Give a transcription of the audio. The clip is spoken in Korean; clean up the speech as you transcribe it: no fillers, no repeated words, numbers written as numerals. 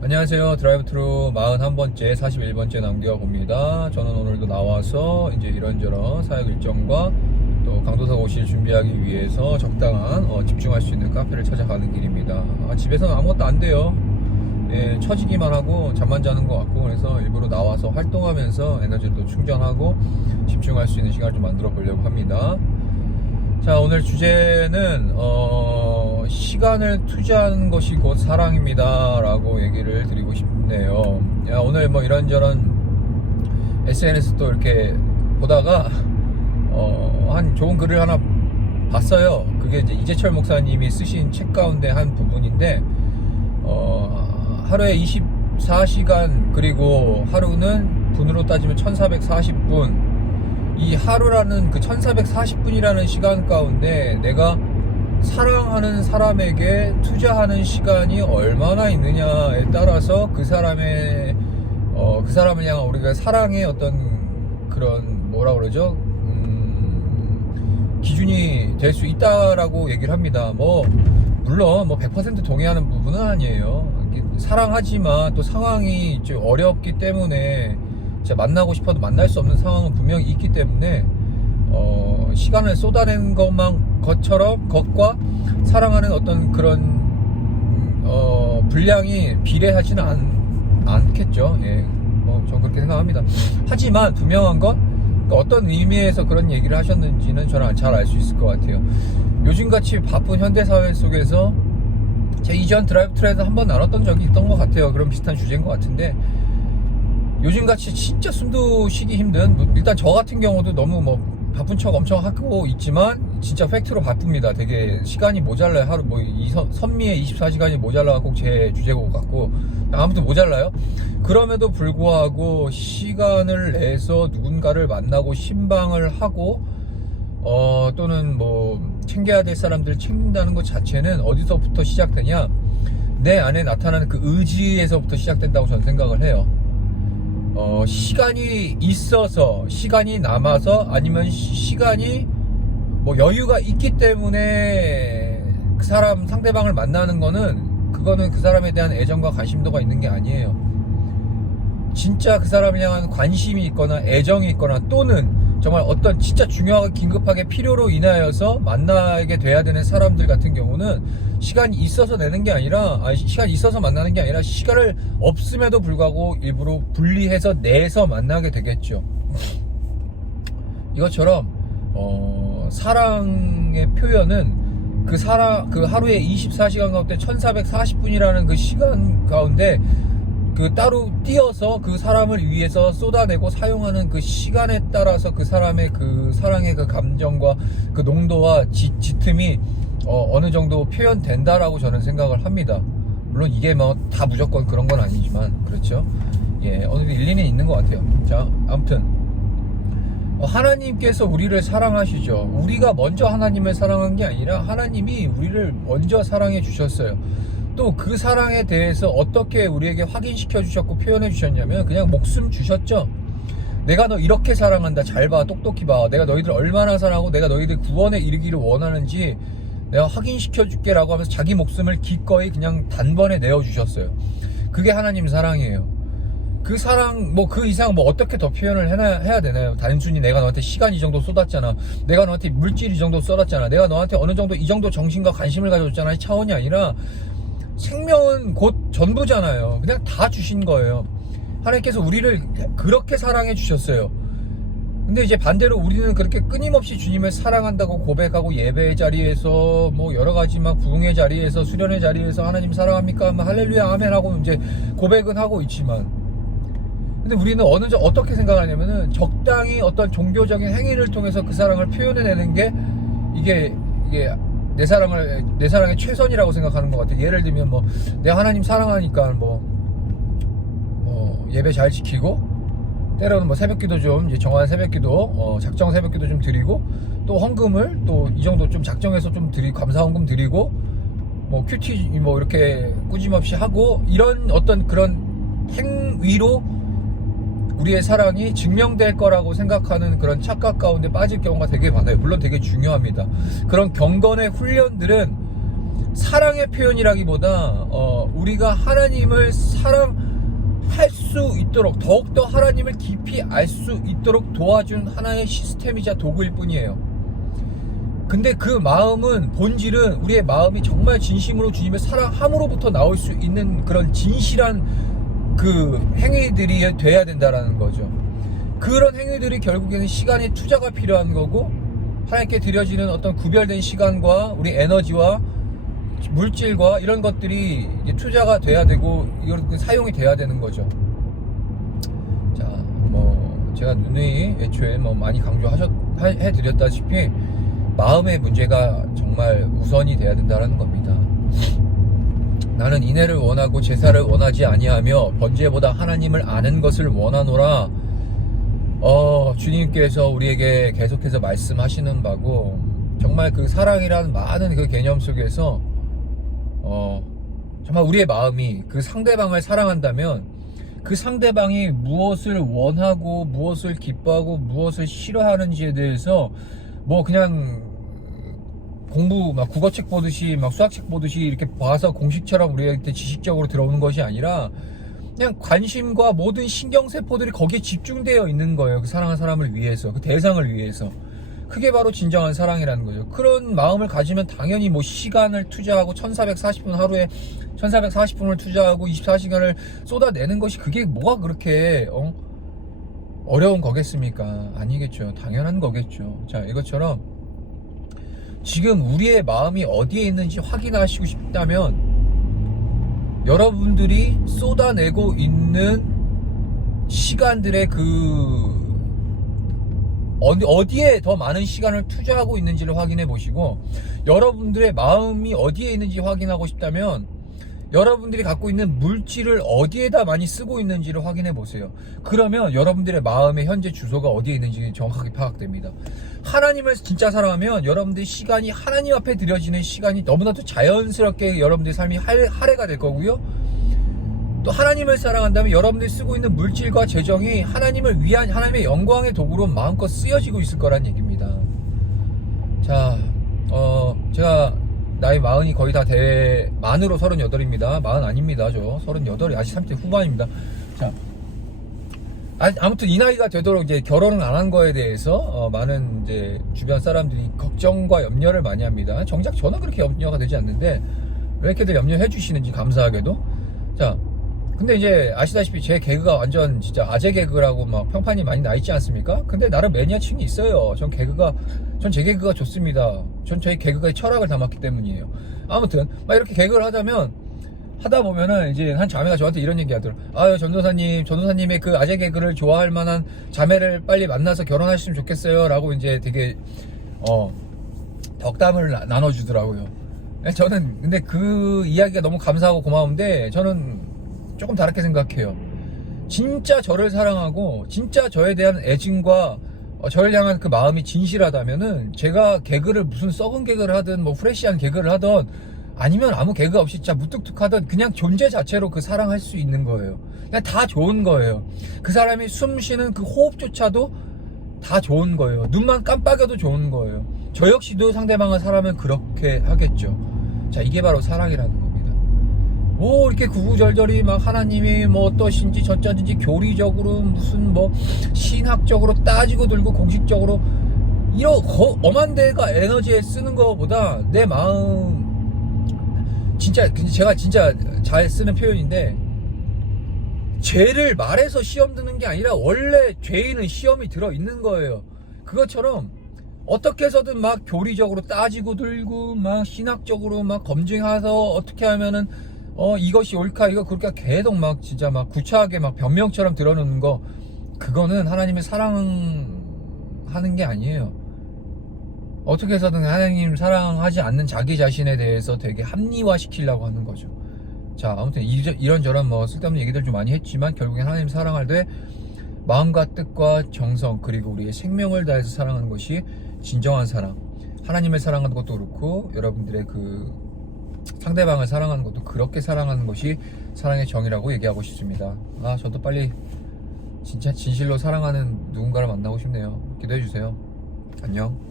안녕하세요. 드라이브트루 41번째, 41번째 남겨봅니다. 저는 오늘도 나와서 이제 이런저런 사역 일정과 또 강도사 오실 준비하기 위해서 적당한 집중할 수 있는 카페를 찾아가는 길입니다. 집에서는 아무것도 안 돼요. 예, 처지기만 하고 잠만 자는 것 같고, 그래서 일부러 나와서 활동하면서 에너지도 충전하고 집중할 수 있는 시간을 좀 만들어 보려고 합니다. 자, 오늘 주제는 시간을 투자하는 것이 곧 사랑입니다 라고 얘기를 드리고 싶네요. 오늘 뭐 이런저런 SNS 또 이렇게 보다가 한 좋은 글을 하나 봤어요. 그게 이제 이재철 목사님이 쓰신 책 가운데 한 부분인데, 하루에 24시간 그리고 하루는 분으로 따지면 1440분, 이 하루라는 그 1440분이라는 시간 가운데 내가 사랑하는 사람에게 투자하는 시간이 얼마나 있느냐에 따라서 그 사람의 그 사람을 향한 우리가 사랑의 어떤 그런 뭐라 그러죠? 기준이 될 수 있다라고 얘기를 합니다. 물론 100% 동의하는 부분은 아니에요. 사랑하지만 또 상황이 좀 어렵기 때문에 진짜 만나고 싶어도 만날 수 없는 상황은 분명히 있기 때문에 시간을 쏟아낸 것과 사랑하는 어떤 그런 분량이 비례하지는 않겠죠. 예, 전 그렇게 생각합니다. 하지만 분명한 건 어떤 의미에서 그런 얘기를 하셨는지는 저는 잘 알 수 있을 것 같아요. 요즘같이 바쁜 현대사회 속에서 제가 이전 드라이브 트레에서 한번 나눴던 적이 있던 것 같아요. 그런 비슷한 주제인 것 같은데, 요즘같이 진짜 숨도 쉬기 힘든, 일단 저 같은 경우도 너무 바쁜 척 엄청 하고 있지만 진짜 팩트로 바쁩니다. 되게 시간이 모자라요. 하루 선미의 24시간이 모자라가 꼭 제 주제곡 같고, 아무튼 모자라요. 그럼에도 불구하고 시간을 내서 누군가를 만나고 신방을 하고 또는 챙겨야 될 사람들을 챙긴다는 것 자체는 어디서부터 시작되냐, 내 안에 나타나는 그 의지에서부터 시작된다고 저는 생각을 해요. 시간이 있어서, 시간이 남아서, 아니면 시간이 여유가 있기 때문에 그 사람 상대방을 만나는 그거는 그 사람에 대한 애정과 관심도가 있는 게 아니에요. 진짜 그 사람을 향한 관심이 있거나 애정이 있거나, 또는 정말 어떤 진짜 중요하게 긴급하게 필요로 인하여서 만나게 돼야 되는 사람들 같은 경우는 시간이 있어서 내는 게 아니라, 시간이 있어서 만나는 게 아니라 시간을 없음에도 불구하고 일부러 분리해서 내서 만나게 되겠죠. 이것처럼 사랑의 표현은 그 하루에 24시간 가운데 1440분이라는 그 시간 가운데 따로 띄어서 그 사람을 위해서 쏟아내고 사용하는 그 시간에 따라서 그 사람의 그 사랑의 그 감정과 그 농도와 짙음이 어느 정도 표현된다라고 저는 생각을 합니다. 물론 이게 다 무조건 그런 건 아니지만, 그렇죠. 예, 어느 정도 일리는 있는 것 같아요. 자, 아무튼 하나님께서 우리를 사랑하시죠. 우리가 먼저 하나님을 사랑한 게 아니라 하나님이 우리를 먼저 사랑해 주셨어요. 또 그 사랑에 대해서 어떻게 우리에게 확인시켜 주셨고 표현해 주셨냐면, 그냥 목숨 주셨죠. 내가 너 이렇게 사랑한다. 잘 봐. 똑똑히 봐. 내가 너희들 얼마나 사랑하고 내가 너희들 구원에 이르기를 원하는지 내가 확인시켜 줄게 라고 하면서 자기 목숨을 기꺼이 그냥 단번에 내어 주셨어요. 그게 하나님 사랑이에요. 그 사랑 그 이상 어떻게 더 표현을 해야 되나요? 단순히 내가 너한테 시간 이 정도 쏟았잖아, 내가 너한테 물질 이 정도 쏟았잖아, 내가 너한테 어느 정도 이 정도 정신과 관심을 가져줬잖아, 이 차원이 아니라 생명은 곧 전부잖아요. 그냥 다 주신 거예요. 하나님께서 우리를 그렇게 사랑해 주셨어요. 근데 이제 반대로 우리는 그렇게 끊임없이 주님을 사랑한다고 고백하고, 예배의 자리에서 여러 가지 부흥의 자리에서, 수련의 자리에서 하나님 사랑합니까? 할렐루야 아멘 하고 이제 고백은 하고 있지만, 근데 우리는 어떻게 생각하냐면은 적당히 어떤 종교적인 행위를 통해서 그 사랑을 표현해내는 게 이게 내 사랑의 최선이라고 생각하는 것 같아요. 예를 들면 내가 하나님 사랑하니까 예배 잘 지키고, 때로는 새벽기도 좀 이제 정한 새벽기도 작정 새벽기도 좀 드리고, 또 헌금을 또 이 정도 좀 작정해서 좀 감사 헌금 드리고, 큐티 이렇게 꾸짐없이 하고, 이런 어떤 그런 행위로 우리의 사랑이 증명될 거라고 생각하는 그런 착각 가운데 빠질 경우가 되게 많아요. 물론 되게 중요합니다. 그런 경건의 훈련들은 사랑의 표현이라기보다 우리가 하나님을 사랑할 수 있도록, 더욱더 하나님을 깊이 알 수 있도록 도와준 하나의 시스템이자 도구일 뿐이에요. 근데 그 마음은, 본질은 우리의 마음이 정말 진심으로 주님을 사랑함으로부터 나올 수 있는 그런 진실한 그 행위들이 돼야 된다라는 거죠. 그런 행위들이 결국에는 시간의 투자가 필요한 거고, 하나님께 드려지는 어떤 구별된 시간과 우리 에너지와 물질과 이런 것들이 이제 투자가 돼야 되고, 이걸 사용이 돼야 되는 거죠. 자, 뭐 제가 누누이 애초에 뭐 많이 강조해드렸다시피 마음의 문제가 정말 우선이 돼야 된다는 겁니다. 나는 인애를 원하고 제사를 원하지 아니하며 번제보다 하나님을 아는 것을 원하노라. 주님께서 우리에게 계속해서 말씀하시는 바고, 정말 그 사랑이라는 많은 그 개념 속에서 정말 우리의 마음이 그 상대방을 사랑한다면 그 상대방이 무엇을 원하고 무엇을 기뻐하고 무엇을 싫어하는지에 대해서 뭐 그냥 공부 막 국어책 보듯이 막 수학책 보듯이 이렇게 봐서 공식처럼 우리한테 지식적으로 들어오는 것이 아니라 그냥 관심과 모든 신경세포들이 거기에 집중되어 있는 거예요. 그 사랑하는 사람을 위해서, 그 대상을 위해서. 그게 바로 진정한 사랑이라는 거죠. 그런 마음을 가지면 당연히 뭐 시간을 투자하고 1440분, 하루에 1440분을 투자하고 24시간을 쏟아내는 것이 그게 뭐가 그렇게 어려운 거겠습니까? 아니겠죠. 당연한 거겠죠. 자, 이것처럼 지금 우리의 마음이 어디에 있는지 확인하시고 싶다면 여러분들이 쏟아내고 있는 시간들의 어디에 더 많은 시간을 투자하고 있는지를 확인해 보시고, 여러분들의 마음이 어디에 있는지 확인하고 싶다면 여러분들이 갖고 있는 물질을 어디에다 많이 쓰고 있는지를 확인해 보세요. 그러면 여러분들의 마음의 현재 주소가 어디에 있는지 정확하게 파악됩니다. 하나님을 진짜 사랑하면 여러분들의 시간이 하나님 앞에 드려지는 시간이 너무나도 자연스럽게 여러분들의 삶이 할애가 될 거고요. 또 하나님을 사랑한다면 여러분들이 쓰고 있는 물질과 재정이 하나님을 위한 하나님의 영광의 도구로 마음껏 쓰여지고 있을 거란 얘기입니다. 자, 제가 나이 40이 거의 다 만으로 38입니다. 40 아닙니다. 저 38이 아직 30대 후반입니다. 자, 아무튼 이 나이가 되도록 이제 결혼을 안 한 거에 대해서 많은 이제 주변 사람들이 걱정과 염려를 많이 합니다. 정작 저는 그렇게 염려가 되지 않는데 왜 이렇게들 염려해 주시는지 감사하게도. 자, 근데 이제 아시다시피 제 개그가 완전 진짜 아재 개그라고 막 평판이 많이 나 있지 않습니까? 근데 나름 매니아층이 있어요. 전 제 개그가 좋습니다. 전 저희 개그의 철학을 담았기 때문이에요. 아무튼 막 이렇게 개그를 하다 보면은 이제 한 자매가 저한테 이런 얘기 하더라고요. 아유, 전도사님의 그 아재 개그를 좋아할 만한 자매를 빨리 만나서 결혼하시면 좋겠어요 라고 이제 되게 덕담을 나눠주더라고요. 저는 근데 그 이야기가 너무 감사하고 고마운데 저는 조금 다르게 생각해요. 진짜 저를 사랑하고 진짜 저에 대한 애증과 저를 향한 그 마음이 진실하다면은 제가 개그를 무슨 썩은 개그를 하든 뭐 프레시한 개그를 하든 아니면 아무 개그 없이 진짜 무뚝뚝하든 그냥 존재 자체로 그 사랑할 수 있는 거예요. 그냥 다 좋은 거예요. 그 사람이 숨 쉬는 그 호흡조차도 다 좋은 거예요. 눈만 깜빡여도 좋은 거예요. 저 역시도 상대방을 사랑하면 그렇게 하겠죠. 자, 이게 바로 사랑이라는 겁니다. 뭐 이렇게 구구절절히 막 하나님이 뭐 어떠신지 저쩌든지 교리적으로 무슨 뭐 신학적으로 따지고 들고 공식적으로 이런 엄한 데가 에너지에 쓰는 것보다 내 마음, 진짜 제가 진짜 잘 쓰는 표현인데, 죄를 말해서 시험 드는 게 아니라 원래 죄인은 시험이 들어 있는 거예요. 그것처럼 어떻게 해서든 막 교리적으로 따지고 들고 막 신학적으로 막 검증해서 어떻게 하면은 이것이 옳까 이거 그렇게 계속 막 진짜 막 구차하게 막 변명처럼 드러놓는 거, 그거는 하나님의 사랑하는 게 아니에요. 어떻게 해서든 하나님 사랑하지 않는 자기 자신에 대해서 되게 합리화시키려고 하는 거죠. 자, 아무튼 이런저런 뭐 쓸데없는 얘기들 좀 많이 했지만 결국엔 하나님 사랑할 때 마음과 뜻과 정성 그리고 우리의 생명을 다해서 사랑하는 것이 진정한 사랑. 하나님을 사랑하는 것도 그렇고 여러분들의 그 상대방을 사랑하는 것도 그렇게 사랑하는 것이 사랑의 정의라고 얘기하고 싶습니다. 저도 빨리 진짜 진실로 사랑하는 누군가를 만나고 싶네요. 기도해 주세요. 안녕.